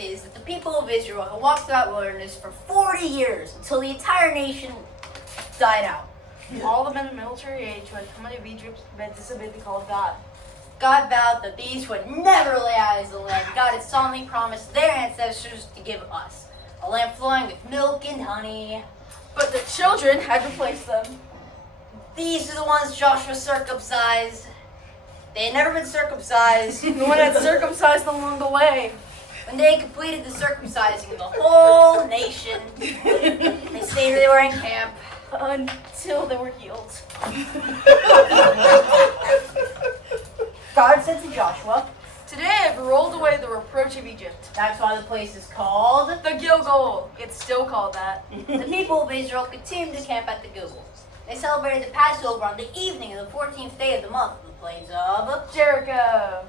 is that the people of Israel had walked through that wilderness for 40 years until the entire nation died out. All the men of military age who had come out of Egypt had disobeyed the call of God. God vowed that these would never lay eyes on the land God had solemnly promised their ancestors to give us, a land flowing with milk and honey. But the children had replaced them. These are the ones Joshua circumcised. They had never been circumcised. The one had circumcised them along the way. When they completed the circumcising of the whole nation, they stayed where they were in camp. Until they were healed. God said to Joshua, Today I've rolled away the reproach of Egypt. that's why the place is called. The Gilgal. It's still called that. The people of Israel continued to camp at the Gilgal. They celebrated the Passover on the evening of the 14th day of the month of the plains of Jericho.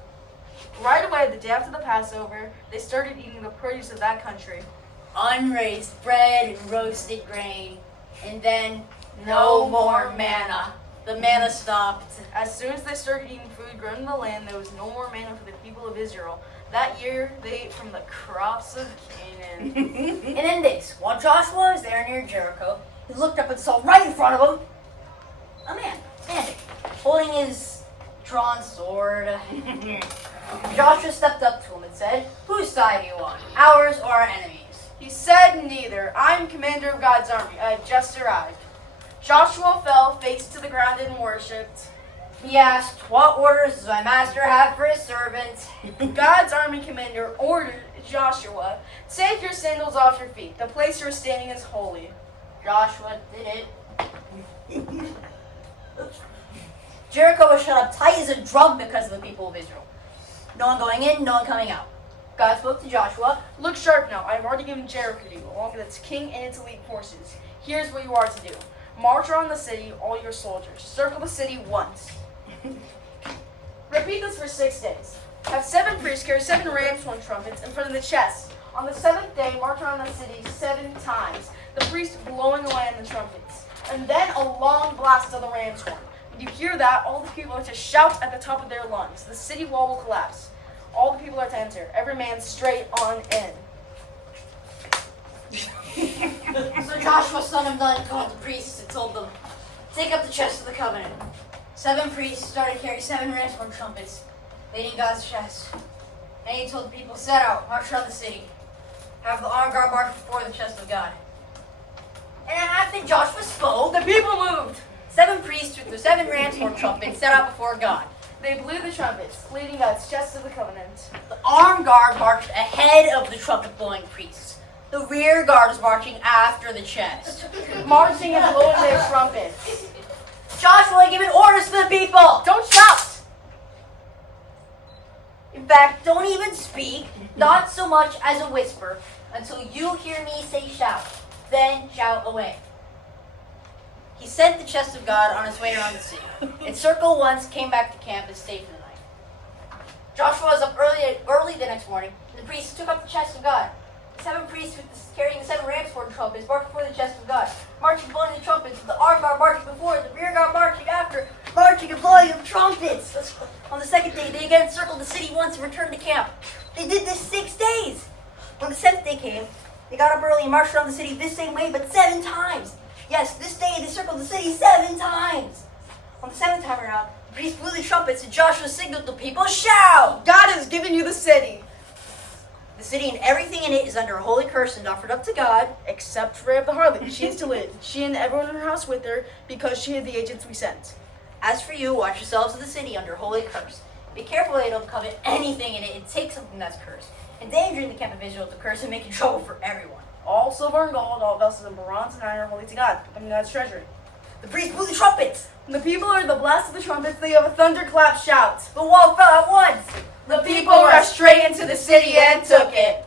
Right away, the day after the Passover, they started eating the produce of that country. unraised bread and roasted grain. And then no more manna. The manna stopped. As soon as they started eating food grown in the land, there was no more manna for the people of Israel. That year, they ate from the crops of Canaan. And then this, while Joshua was there near Jericho, he looked up and saw right in front of him a man standing, holding his drawn sword. Joshua stepped up to him and said, "Whose side are you on, ours or our enemies?" He said, "Neither. I am commander of God's army. I have just arrived." Joshua fell face to the ground and worshipped. He asked, "What orders does my master have for his servant?" God's army commander ordered Joshua, "Take your sandals off your feet. The place you are standing is holy." Joshua did it. Jericho was shut up tight as a drum because of the people of Israel. No one going in, no one coming out. God spoke to Joshua. "Look sharp now. I have already given Jericho to you, along with its king and its elite forces. Here's what you are to do. March around the city, all your soldiers. Circle the city once. Repeat this for 6 days. Have 7 priests carry 7 ram's horn trumpets in front of the chest. On the 7th day, march around the city 7 times, the priests blowing away on the trumpets. And then a long blast of the ram's horn. When you hear that, all the people are to shout at the top of their lungs. The city wall will collapse. All the people are to enter, every man straight on in." So Joshua, son of Nun, called the priests and told them, "Take up the chest of the covenant." 7 priests started carrying 7 ram's horn trumpets, leading God's chest. And he told the people, "Set out, march around the city. Have the armed guard march before the chest of God." And after Joshua spoke, The people moved. 7 priests with the 7 ram's horn trumpets set out before God. They blew the trumpets, leading God's chest of the covenant. The armed guard marched ahead of the trumpet-blowing priests. The rear guard was marching after the chest. Marching and blowing their trumpets. Joshua had given orders to the people. Don't shout! In fact, don't even speak, not so much as a whisper, until you hear me say shout. Then shout away. He sent the chest of God on its way around the city. It circled once, came back to camp, and stayed for the night. Joshua was up early the next morning, and the priests took up the chest of God. The 7 priests carrying the 7 ram's horn trumpets marched before the chest of God, marching and blowing the trumpets, with the armed guard marching before, the rear guard marching after, marching and blowing of trumpets. On the 2nd day, they again circled the city once and returned to camp. They did this 6 days. When the 7th day came, they got up early and marched around the city this same way, but 7 times. Yes, this day they circled the city 7 times. On the 7th time around, the priests blew the trumpets and Joshua signaled to the people, "Shout! God has given you the city." The city and everything in it is under a holy curse and offered up to God. Except for Rahab the harlot. She is to live. She and everyone in her house with her, because she is the agents we sent. As for you, watch yourselves in the city under holy curse. Be careful that you don't covet anything in it and take something that's cursed, endangering the camp of Israel with the curse and making trouble for everyone." All silver and gold, all vessels and bronze and iron are holy to God, from God's treasury. The priests blew the trumpets. When the people heard the blast of the trumpets, they gave a thunderclap shout. The wall fell at once. The people rushed straight into the city and took it.